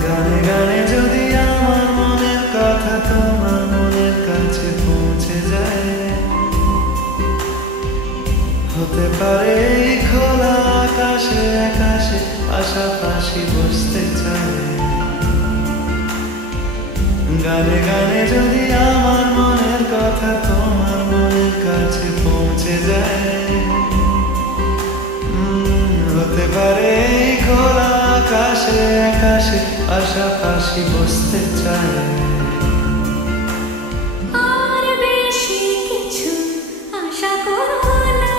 গানে গানে যদি আমার মনের কথা তোমার মনের কাছে পৌঁছে যায়, হতে পারে এই খোলা আকাশে আকাশে পাশাপাশি বসতে চায়। গানে গানে যদি আমার মনের কথা তোমার মনের কাছে পৌঁছে যায়, হতে পারে এই খোলা আকাশে আকাশে পাশাপাশি বসতে চায়। আর বেশি কিছু আশা করো না,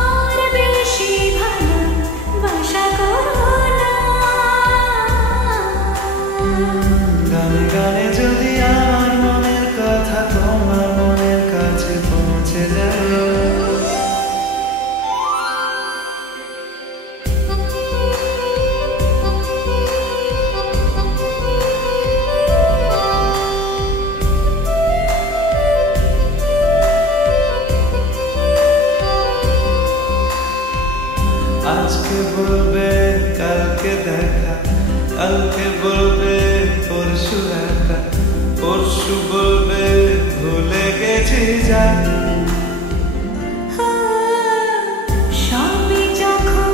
আর বেশি ভালোবাসা করো না। গানে গানে যদি আমার মনের কথা তোমার মনের কাছে পৌঁছে যায়, আজকে বলবে কালকে দেখা, কালকে বলবে পরশু একা, পরশু বলবে ভুলে গেছি যা। সবই যখন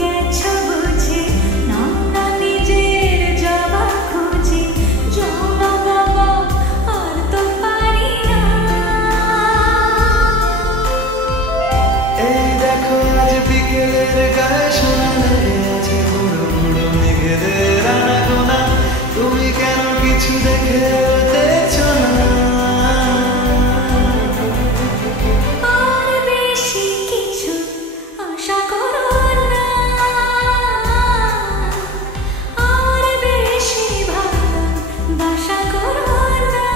গেছো বুঝে না নিজের জবাব খুঁজে, জবাব আর তো পারি না। এই দেখো আজ বিকেলের গায়ে শোনা লেগে আছে গুঁড়ো গুঁড়ো মেঘেদের আনাগোনা, তুমি কেন কিছু দেখে দেখছো না? আর বেশি কিছু আশা করো না, আর বেশি ভালোবাসা করো না।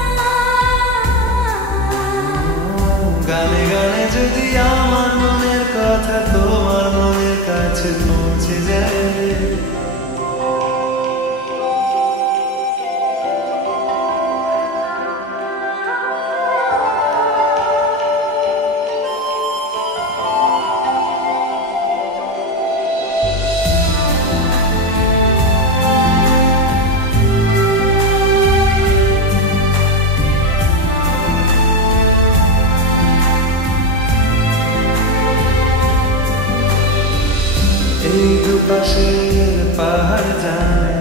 গানে গানে যদি আমার মনের কথা তোমার মনের কাছে পৌঁছে যায়, এই দুপাশের পাহাড় জানে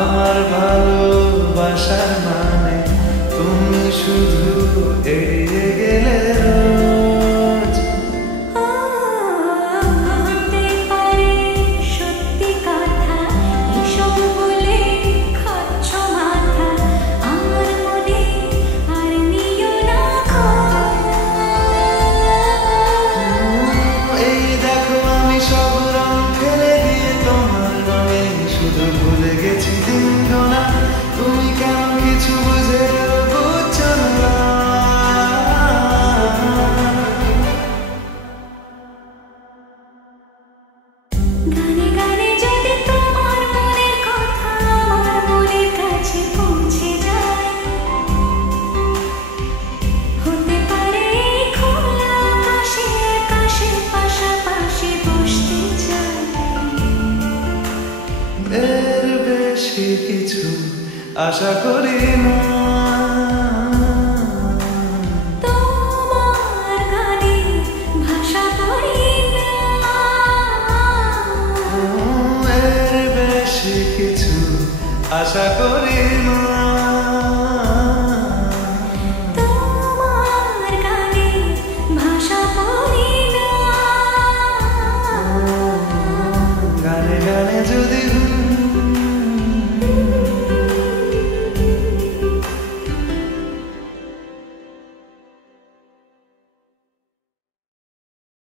আমার ভালোবাসার মানে, তুমি শুধু এড়িয়ে গেলে রোজ। হতে পারে সত্যি কথা এসব বলে খাচ্ছ মাথা, আমার মনে আর নিও না খোঁজ। এই দেখো আমি সব রং ফেলে দিয়ে তোমার রঙে শুধু ভুলে গেছি দিন গোনা, তুমি কেন কিছু বুঝে বুঝছো না? গানে গানে যদি তোমার মনের কথা আমার মনের কাছে পৌঁছে যায়, হতে পারে খোলা আকাশে আকাশে পাশাপাশি বসতে চায়। এর বেশি কিছু আশা করি না, তোমার গানে ভাষা করি না, এর বেশি কিছু আশা করি